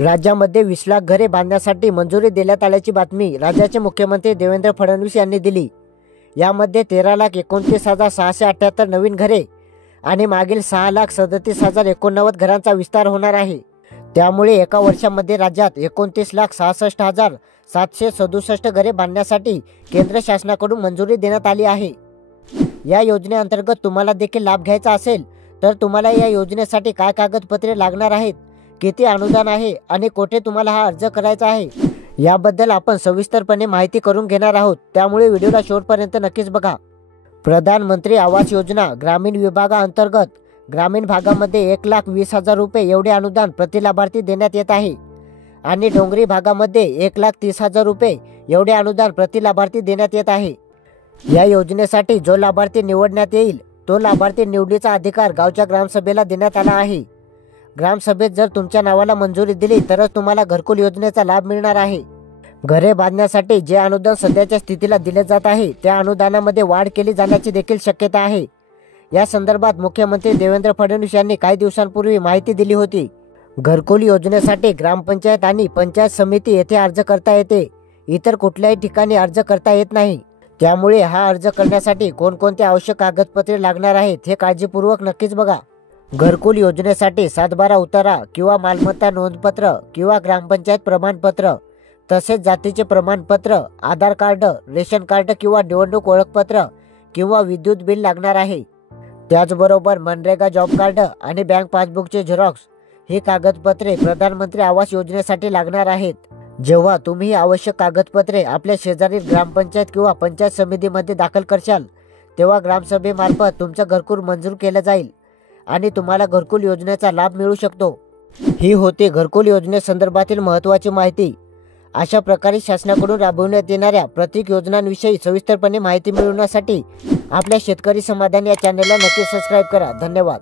राज्यामध्ये 20 लाख घरे बांधण्यासाठी मंजुरी देण्यात आल्याची बातमी राज्याचे मुख्यमंत्री देवेंद्र फडणवीस यांनी दिली। यामध्ये 13,29,678 नवीन घरे आणि मागील 6,37,089 घरांचा विस्तार होणार आहे। त्यामुळे एका वर्षामध्ये राज्यात 29,66,767 घरे बांधण्यासाठी केंद्र शासनाकडून मंजुरी देण्यात आली आहे। या योजनेअंतर्गत तुम्हाला देखील लाभ घ्यायचा असेल तर तुम्हाला या योजनेसाठी काय कागदपत्रे लागणार आहेत, किती अनुदान आहे आणि कुठे तुम्हाला हा अर्ज करायचा आहे, याबद्दल आपण सविस्तरपणे माहिती करून घेणार आहोत। त्यामुळे व्हिडिओला शेवटपर्यंत नक्कीच बघा। प्रधानमंत्री आवास योजना ग्रामीण विभागाअंतर्गत ग्रामीण भागामध्ये 1,20,000 रुपये एवढे अनुदान प्रति लाभार्थी देण्यात येत आहे आणि डोंगरी भागामध्ये 1,30,000 रुपये एवढे अनुदान प्रति लाभार्थी देण्यात येत आहे। या योजनेसाठी जो लाभार्थी निवडण्यात येईल तो लाभार्थी निवडीचा अधिकार गावच्या ग्रामसभेला देण्यात आला आहे। ग्रामसभेत जर तुमच्या नावाला मंजुरी दिली तरच तुम्हाला घरकुल योजनेचा लाभ मिळणार आहे। घरे बांधण्यासाठी जे अनुदान सध्याच्या स्थितीला दिले जात आहे त्या अनुदानामध्ये वाढ केली जाण्याची देखील शक्यता आहे। या संदर्भात मुख्यमंत्री देवेंद्र फडणवीस यांनी काही दिवसांपूर्वी माहिती दिली होती। घरकुल योजनेसाठी ग्रामपंचायत आणि पंचायत समिती येथे अर्ज करता येते, इतर कुठल्याही ठिकाणी अर्ज करता येत नाही। त्यामुळे हा अर्ज करण्यासाठी कोणकोणते आवश्यक कागदपत्रे लागणार आहेत हे काळजीपूर्वक नक्कीच बघा। घरकुल योजनेसाठी 7/12 उतारा किंवा मालमत्ता नोंदपत्र किंवा ग्रामपंचायत प्रमाणपत्र, तसेच जातीचे प्रमाणपत्र, आधार कार्ड, रेशन कार्ड किंवा निवडणूक ओळखपत्र किंवा विद्युत बिल लागणार आहे। त्याचबरोबर मनरेगा जॉब कार्ड आणि बँक पासबुकचे झेरॉक्स ही कागदपत्रे प्रधानमंत्री आवास योजनेसाठी लागणार आहेत। जेव्हा तुम्ही ही आवश्यक कागदपत्रे आपल्या शेजारील ग्रामपंचायत किंवा पंचायत समितीमध्ये दाखल करशाल तेव्हा ग्रामसभेमार्फत तुमचं घरकुल मंजूर केलं जाईल आणि तुम्हाला घरकुल योजनेचा लाभ मिळू शकतो। ही होती घरकुल योजनेसंदर्भातील महत्त्वाची माहिती। अशा प्रकारे शासनाकडून राबवण्यात येणाऱ्या प्रत्येक योजनांविषयी सविस्तरपणे माहिती मिळवण्यासाठी आपल्या शेतकरी समाधान या चॅनलला नक्की सबस्क्राईब करा। धन्यवाद।